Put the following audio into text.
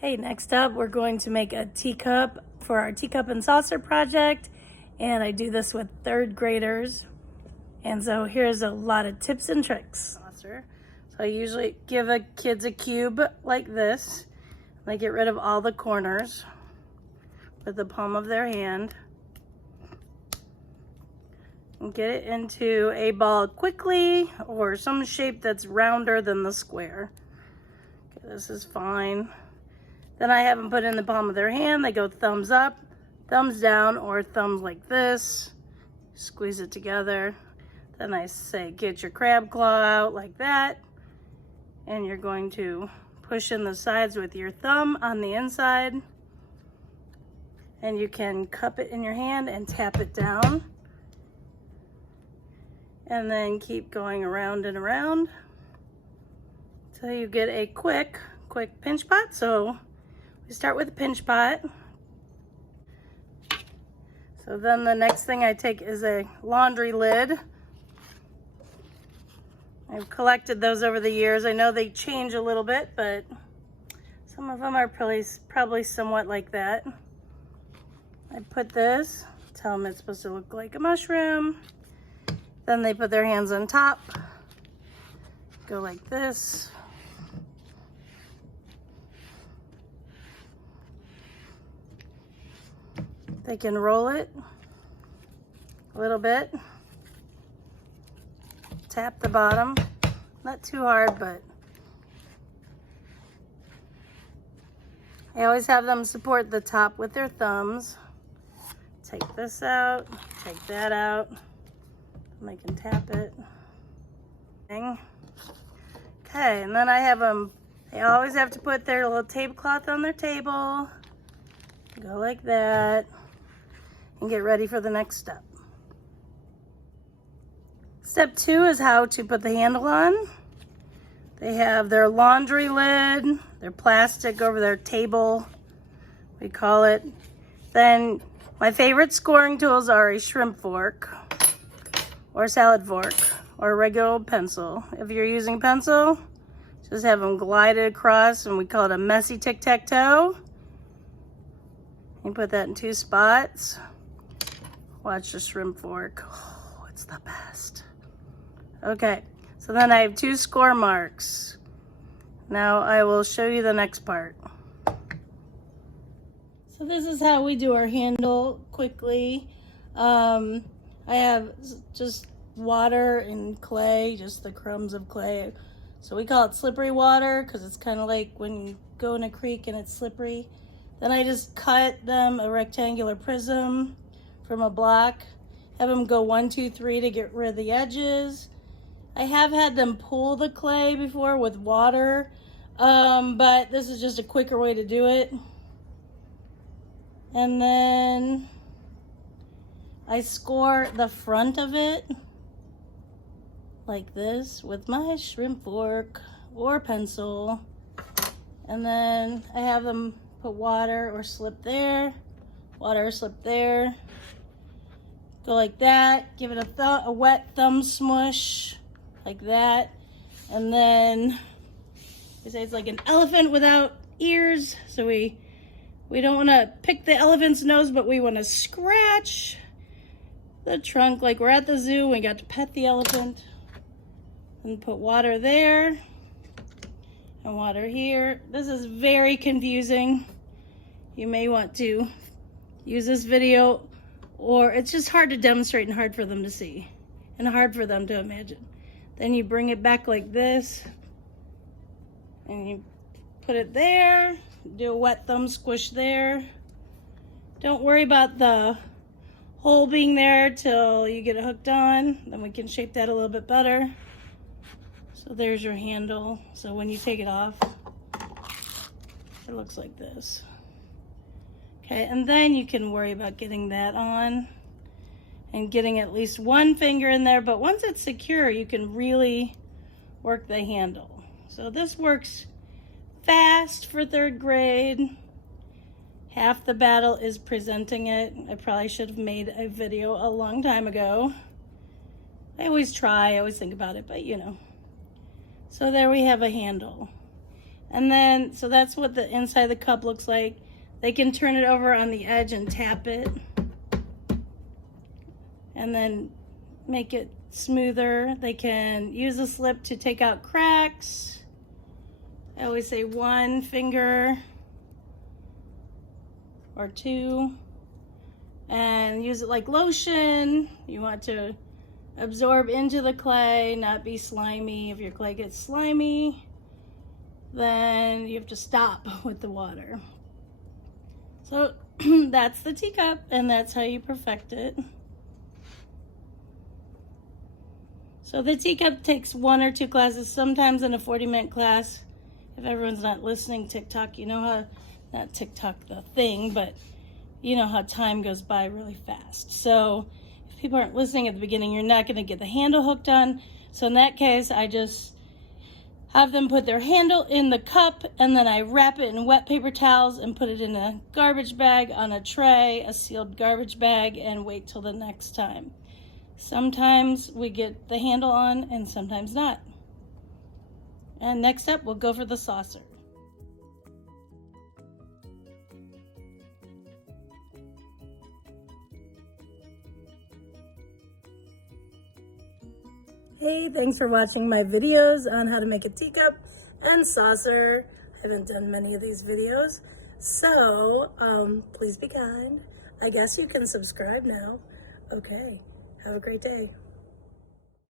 Hey, next up we're going to make a teacup for our teacup and saucer project, and I do this with third graders. And so here's a lot of tips and tricks. So I usually give kids a cube like this. They get rid of all the corners with the palm of their hand. And get it into a ball quickly, or some shape that's rounder than the square. Okay, this is fine. Then I have them put in the palm of their hand. They go thumbs up, thumbs down, or thumbs like this. Squeeze it together. Then I say, get your crab claw out like that. And you're going to push in the sides with your thumb on the inside. And you can cup it in your hand and tap it down. And then keep going around and around until you get a quick pinch pot. So we start with a pinch pot. So then the next thing I take is a laundry lid. I've collected those over the years. I know they change a little bit, but some of them are probably somewhat like that. I put this, tell them it's supposed to look like a mushroom. Then they put their hands on top, go like this. They can roll it a little bit. Tap the bottom, not too hard, but I always have them support the top with their thumbs. Take this out, take that out, and they can tap it. Okay, and then I have them, they always have to put their little tablecloth on their table. Go like that, and get ready for the next step. Step 2 is how to put the handle on. They have their laundry lid, their plastic over their table, we call it. Then my favorite scoring tools are a shrimp fork, or salad fork, or a regular old pencil. If you're using a pencil, just have them glide it across, and we call it a messy tic-tac-toe. You put that in 2 spots. Watch the shrimp fork. Oh, it's the best. Okay, so then I have 2 score marks. Now I will show you the next part. So this is how we do our handle quickly. I have just water and clay, just the crumbs of clay. So we call it slippery water because it's kind of like when you go in a creek and it's slippery. Then I just cut them a rectangular prism from a block. Have them go 1, 2, 3 to get rid of the edges. I have had them pull the clay before with water, but this is just a quicker way to do it. And then I score the front of it like this with my shrimp fork or pencil. And then I have them put water or slip there, water or slip there. Go like that, give it a wet thumb smush like that. And then they say it's like an elephant without ears. So we don't want to pick the elephant's nose, but we want to scratch the trunk like we're at the zoo. We got to pet the elephant. And put water there and water here. This is very confusing. You may want to use this video, or it's just hard to demonstrate and hard for them to see and hard for them to imagine. Then you bring it back like this and you put it there, do a wet thumb squish there. Don't worry about the hole being there till you get it hooked on. Then we can shape that a little bit better. So there's your handle. So when you take it off, it looks like this. Okay, and then you can worry about getting that on and getting at least one finger in there. But once it's secure, you can really work the handle. So this works fast for 3rd grade. Half the battle is presenting it. I probably should have made a video a long time ago. I always try, I always think about it, but you know. So there we have a handle. And then, so that's what the inside of the cup looks like. They can turn it over on the edge and tap it. And then make it smoother. They can use a slip to take out cracks. I always say 1 finger or 2. And use it like lotion. You want to absorb into the clay, not be slimy. If your clay gets slimy, then you have to stop with the water. So that's the teacup, and that's how you perfect it. So the teacup takes 1 or 2 classes, sometimes in a 40-minute class. If everyone's not listening TikTok, you know how, not TikTok the thing, but you know how time goes by really fast. So if people aren't listening at the beginning, you're not gonna get the handle hooked on. So in that case, I just have them put their handle in the cup, and then I wrap it in wet paper towels and put it in a garbage bag on a tray, a sealed garbage bag, and wait till the next time. Sometimes we get the handle on and sometimes not. And next up, we'll go for the saucer. Hey, thanks for watching my videos on how to make a teacup and saucer. I haven't done many of these videos, so please be kind. I guess you can subscribe now. Okay, have a great day.